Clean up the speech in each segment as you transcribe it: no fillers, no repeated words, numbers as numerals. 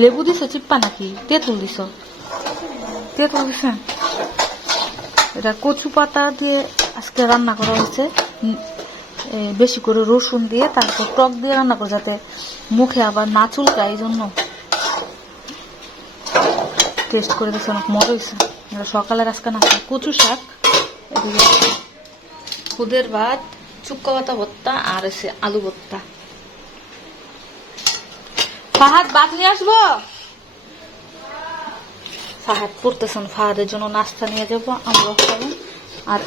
লেবু দিছো চিপ্পা নাকি তেঁতুল দিছো? তেঁতুল দিছে। এটা কচু পাতা দিয়ে আজকে রান্না করা হয়েছে, বেশি করে রসুন দিয়ে, তারপর টক দিয়ে রান্না করে যাতে মুখে আবার না চুলকায়, এই জন্য টেস্ট করে দিচ্ছে, অনেক মজা হয়েছে। সকালের আজকে নাস্তা কচু শাক, এদিকে খুদের ভাত, চুক্কা পাতা ভর্তা, আর এসে আলু ভর্তা। ফাহাদ ভাত নিয়ে আসবো। ফাহাদ পড়তেছেন, ফাহাদের জন্য নাস্তা নিয়ে যাবো, আমরা খাবো। আর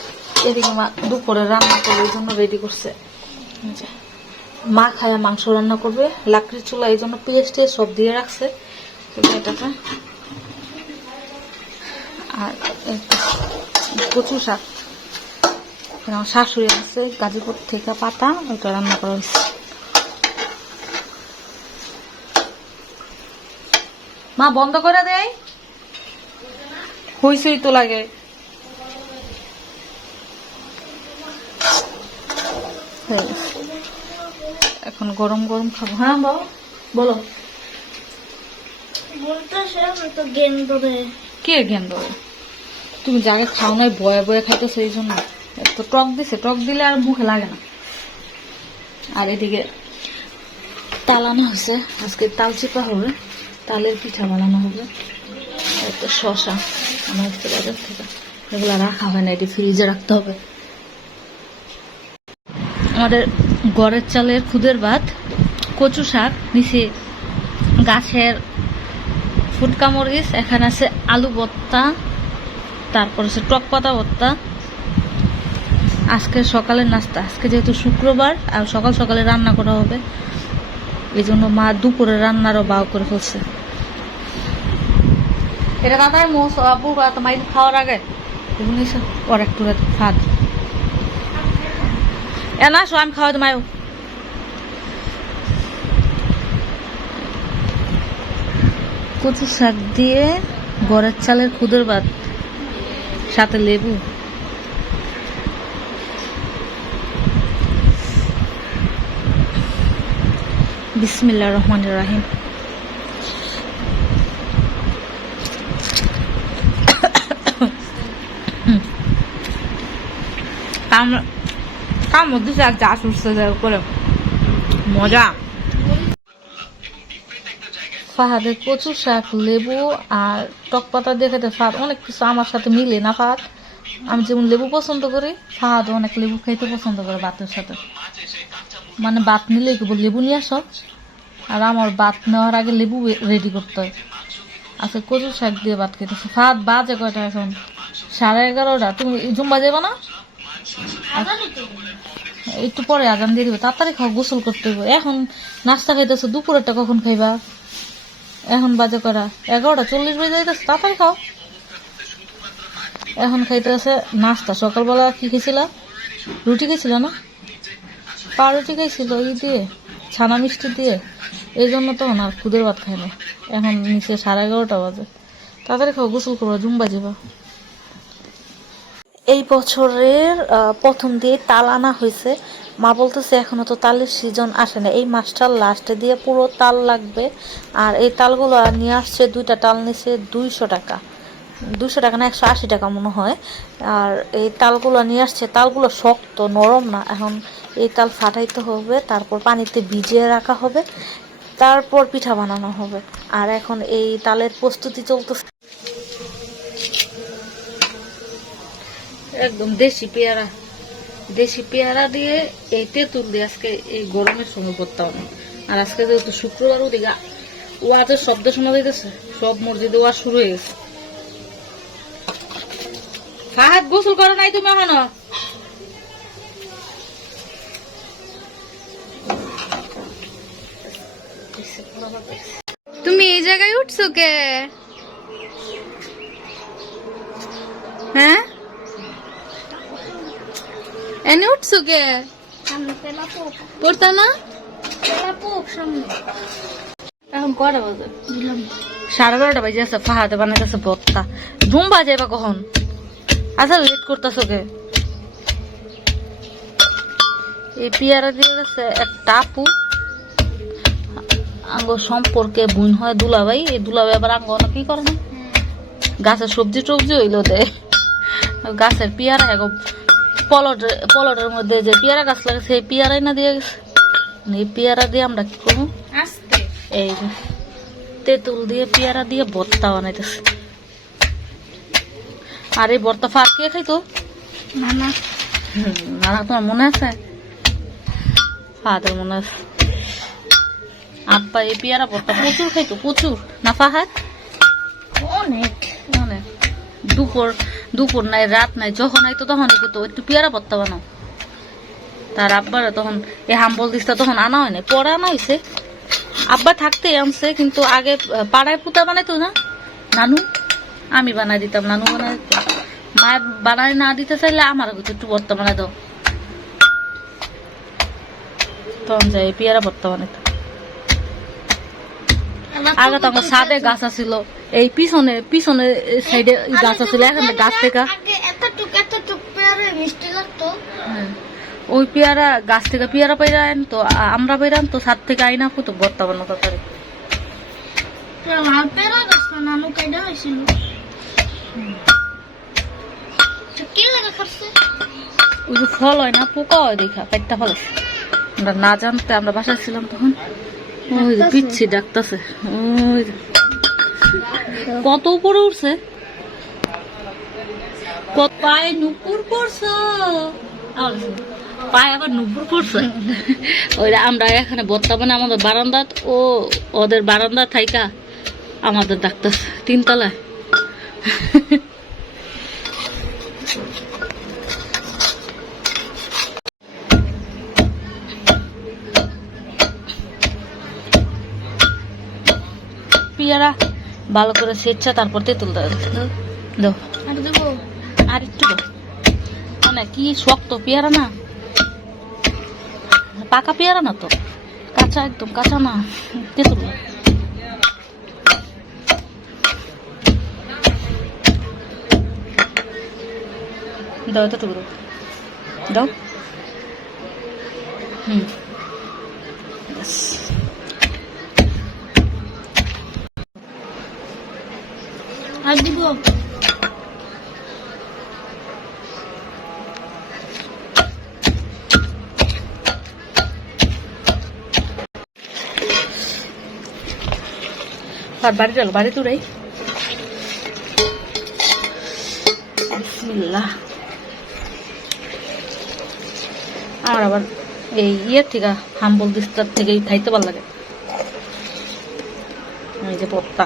এদিকে মা দুপুরে রান্না করবে, এই জন্য রেডি করছে। মা খায়া মাংস রান্না করবে, লাকড়ি চুলা, এই জন্য পেঁয়াজ সব দিয়ে রাখছে এটাতে। আর কচু শাক আমার শাশুড়ি আছে গাজীপুর থেকে পাতা, ওইটা রান্না করা হয়েছে। মা বন্ধ করে দেয়, হইসই তো লাগে। এখন গরম গরম খাবো। হ্যাঁ বলো। কে জ্ঞান ধরে? তুমি যাকে খাও নাই বয়ে বয়ে খাইতেছো, এই জন্য। তো টক দিছে, টক দিলে আর মুখে লাগে না। আর এদিকে তাল আনা হয়েছে, আজকে তাল চিপা হবে, তালের পিঠা বানানো হবে। একটা শশা আনা হচ্ছে বাজার থেকে, এগুলো রাখা হয় না, এটি ফ্রিজে রাখতে হবে। আমাদের ঘরের চালের খুদের ভাত, কচু শাক, নিচে গাছের ফুটকা মরিচ, এখানে আছে আলু ভর্তা, তারপর আছে টক পাতা ভর্তা। আজকে সকালের নাস্তা, আজকে যেহেতু শুক্রবার আর সকাল সকালে রান্না করা হবে, এই জন্য মা দুপুরে রান্নারও বাও করে ফেলছে। এটা দাদার মোস আবু মাই খাওয়ার আগে ওর একটু ভাত না সো আমি খাওয়া তোমায়। কচু শাক দিয়ে ঘরের চালের খুদের ভাত, সাথে লেবু। বিসমিল্লাহির রহমানির রহিম। কার মধ্যে যা শুনছে করে মজা। ফাহাদের কচু শাক, লেবু আর টক পাতা দিয়ে খেতে ফাহাদ অনেক কিছু আমার সাথে মিলে না। ফাহাদ আমি যেমন লেবু পছন্দ করি, ফাহাদ অনেক লেবু খাইতে পছন্দ করে ভাতের সাথে। মানে ভাত নিলে কেবল লেবু নিয়ে আসো, আর আমার ভাত নেওয়ার আগে লেবু রেডি করতে হয়। আচ্ছা কচু শাক দিয়ে ভাত খেতেছে। ফাহাদ বাজে কয়টা এখন? 11:30। তুমি জুম্বা যাবে না? একটু পরে আজান দিয়ে দিবে, তাড়াতাড়ি খাও, গোসল করতে হবে। এখন নাস্তা খাইতেছো, দুপুরেরটা কখন খাইবা? এখন বাজে করা 11:40 বেজে যাইতেছে, তাড়াতাড়ি খাও। এখন খাইতেছে নাস্তা। সকালবেলা কি খেয়েছিল? রুটি খেয়েছিল না? পাউরুটি খাইছিল ই দিয়ে, ছানা মিষ্টি দিয়ে, এই জন্য তখন আর খুদের ভাত খাই না। এখন নিচে 11:30 বাজে, তাড়াতাড়ি খাও, গোসল করবা, জুম্বা যাবা। এই বছরের প্রথম দিয়ে তাল আনা হয়েছে। মা বলতেছে এখনো তো তালের সিজন আসে না, এই মাসটার লাস্টে দিয়ে পুরো তাল লাগবে। আর এই তালগুলো নিয়ে আসছে, 2টা তাল নিচ্ছে 200 টাকা, 200 টাকা না 180 টাকা মনে হয়। আর এই তালগুলো নিয়ে আসছে, তালগুলো শক্ত, নরম না। এখন এই তাল ফাটাইতে হবে, তারপর পানিতে ভিজিয়ে রাখা হবে, তারপর পিঠা বানানো হবে। আর এখন এই তালের প্রস্তুতি চলতেছে। একদম দেশি পেয়ারা, দেশি পেয়ারা দিয়ে এই তেঁতুল দিয়ে আজকে এই গরমের সময় করতাম। আর আজকে যেহেতু শুক্রবার, ওদিকে ওয়াজের শব্দ শোনা যাইতেছে, সব মসজিদে ওয়াজ শুরু হয়ে গেছে। ফাহাদ গোসল করো নাই তুমি এখনো? তুমি এই জায়গায় উঠছো কে? হ্যাঁ এনে উঠছো কে? পড়তা না? এখন কয়টা বাজে? 12:30 বাজে আছে। ফাহাদে বানাইতেছে ভর্তা। জুম্বা যাইবা কখন? আচ্ছা লেট করতেছ কে? এই পেয়ারা দিয়ে গেছে একটা আপু, আঙ্গ সম্পর্কে বোন হয় দুলাভাই, এই দুলাভাই আবার আঙ্গ কি করে না, গাছের সবজি টবজি হইলো দেয়, গাছের পেয়ারা এখন পলটের মধ্যে যে পেয়ারা গাছ লাগে সেই পেয়ারাই না দিয়ে গেছে। এই পেয়ারা দিয়ে আমরা কি করবো, এই যে তেঁতুল দিয়ে পেয়ারা দিয়ে ভর্তা বানাইতেছে। আর এই ভর্তা ফাঁক কে খাইতো? না না না, তোমার মনে আছে? ফাহাদের মনে আছে। আব্বা এই পেয়ারা ভর্তা প্রচুর খাইতো, প্রচুর। না ফাহাদ? অনেক অনেক। দুপুর নাই, রাত নাই, যখন আইতো তখনই করতো একটু পেয়ারা ভর্তা বানাও। তার আব্বারা তখন এই হাম্বল দিস্তা তখন আনা হয় না, পরে আনা হয়েছে। আব্বা থাকতে আনছে, কিন্তু আগে পাড়ায় পুতা বানাইতো না নানু, আমি বানাই দিতাম, নানু বানাই দিত। মা বানাই না দিতে চাইলে আমার একটু ভর্তা বানাই দাও, তখন যাই পেয়ারা ভর্তা বানাইতো। আগে তো আমার ছাদে গাছ আছিল, এই পিছনে সাইডে গাছ আছিল, এখন গাছ থেকে ওই পেয়ারা গাছ থেকে পেয়ারা পাইরা তো আমরা পাইরাম তো ছাদ থেকে আইনা কত ভর্তা বানাতে পারে। ওই যে ফল হয় না, পোকা হয় দেখা কাটটা ফল। আমরা না জানতে আমরা বাসায় ছিলাম তখন, ওই যে পিচ্ছি ডাকতেছে, ওই যে কত উপরে উঠছে, কত পায়ে নুপুর পড়ছে, পায়ে আবার নুপুর পড়ছে। ওই আমরা এখানে বর্তমানে আমাদের বারান্দাত, ও ওদের বারান্দা থাইকা আমাদের ডাকতেছে তিনতলায়। পেয়ারা ভালো করে সেচ্ছা, তারপর তেঁতুল দাও, আর একটু দাও। মানে কি শক্ত পেয়ারা না, পাকা পেয়ারা না তো, কাঁচা, একদম কাঁচা না, তেঁতুল দাও, এতটুকু দাও। আর দিব আর বাড়ি চলো, বাড়ি তুরাই। বিসমিল্লাহ। আমার আবার এই ইয়ের থেকে হাম্বল দিস্তার থেকে খাইতে ভালো লাগে। এই যে পত্তা,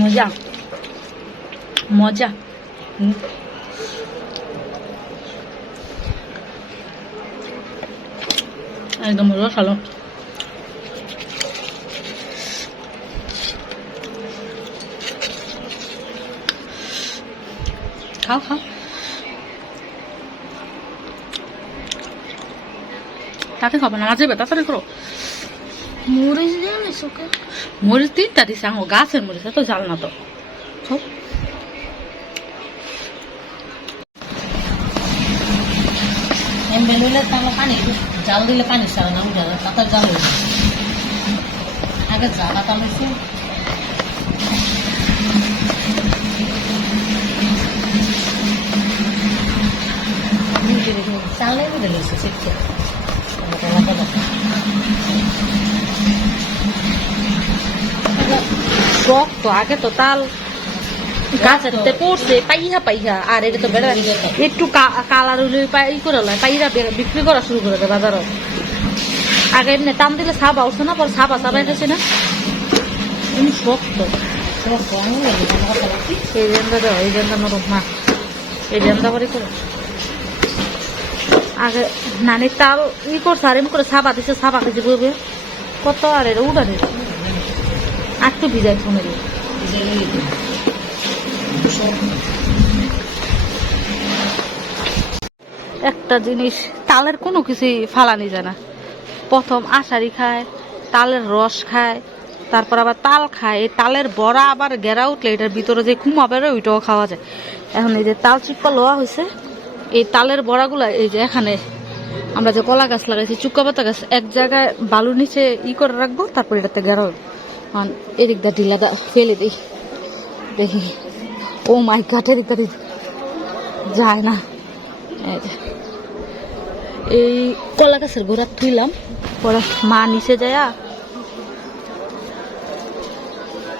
মজা মজা। একদম রসালো। খাও খাও, তাতে খাবে না, মাঝে তাড়াতাড়ি করো। মরিচ দিয়ে নিস ওকে, মরিচ 3টা দিছে, আমার গাছের মরিচ, এত জাল না তো। পানি জাল দিলে পানি ছাড়া না, উঠে পাতার জাল হয়ে যায়। আগে জালা টানাইছে, চালে উঠে গেছে শিখছে। শক্ত, আগে তো তাল গাছের পড়ছে পাইহা, আর এটা তো বেড়া একটু কালার হইলে ই করে পাইরা বিক্রি করা শুরু করে দেয় বাজারও। আগে এমনি টান দিলে সাবা উঠছে না, পরে সাবা খাইছে না, এমনি শক্ত। এই জেন্দা দাও, এই জেন্দা নরম না, এই জেন্দা করে করো। আগে নানি তাল ই করছে, আর এমনি করে সাবা দিছে, সাবা খেয়েছে বইবে কত, আর এটা উঠানে একটু ভিজাই ফোনে দিয়ে। একটা জিনিস, তালের কোনো কিছুই ফালানি যায় না। প্রথম আষাঢ়ি খায়, তালের রস খায়, তারপর আবার তাল খায়। এই তালের বড়া আবার গেরা উঠলে এটার ভিতরে যে খুমা বেরোয় ওইটাও খাওয়া যায়। এখন এই যে তাল চিপ্পা লোয়া হয়েছে, এই তালের বড়াগুলা এই যে এখানে আমরা যে কলা গাছ লাগাইছি চুক্কা পাতা গাছ এক জায়গায় বালুর নিচে করে রাখবো, তারপর এটাতে গেরো এদিক দা ঢিলা ফেলে দিই। দেখি ও মাই গড, এদিক দা যায় না। এই কলা গাছের গোড়া তুইলাম, পরে মা নিচে যায়,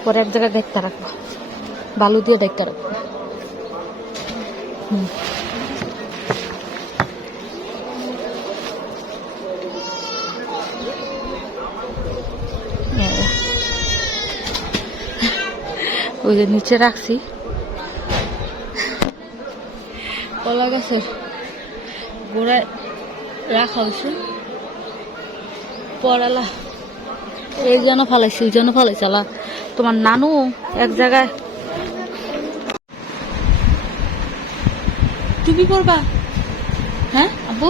পরে এক জায়গায় দেখতে রাখবো, বালু দিয়ে দেখতে রাখবো। ওই যে নিচে রাখছি কলা গাছের গোড়ায় রাখা হয়েছে, পড়ালা এই জন্য ফালাইছি, ওই জন্য ফালাইছি। আলা তোমার নানু এক জায়গায় টুপি পরবা? হ্যাঁ আব্বু,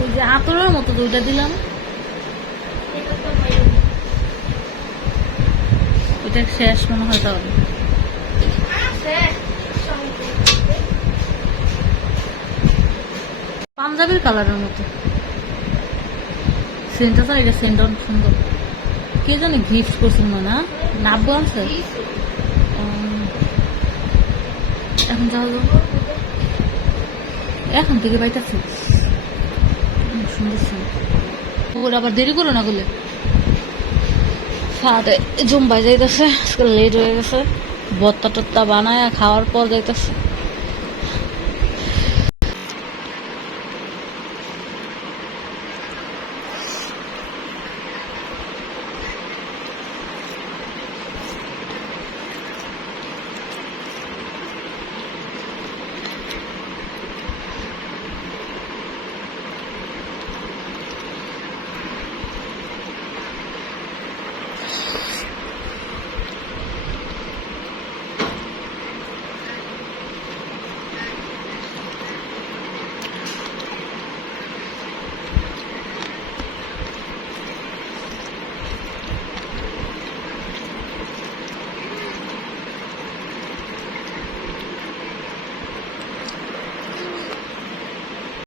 ওই যে আতরের মতো দুইটা দিলাম, ওইটা শেষ মনে হয়। তাহলে পাঞ্জাবির কালারের মতো সেন্টটা, তো এটা সেন্টটা অনেক সুন্দর। কে জানে গিফট করছিল না, নাব্বু আনছে। এখন যাও, এখন থেকে বাইটাছে সুন্দর সুন্দর। আবার দেরি করো না বলে খাওয়াতে জুম্বাই যাইতেছে, লেট হয়ে গেছে। ভর্তা টত্তা বানায় খাওয়ার পর যাইতেছে।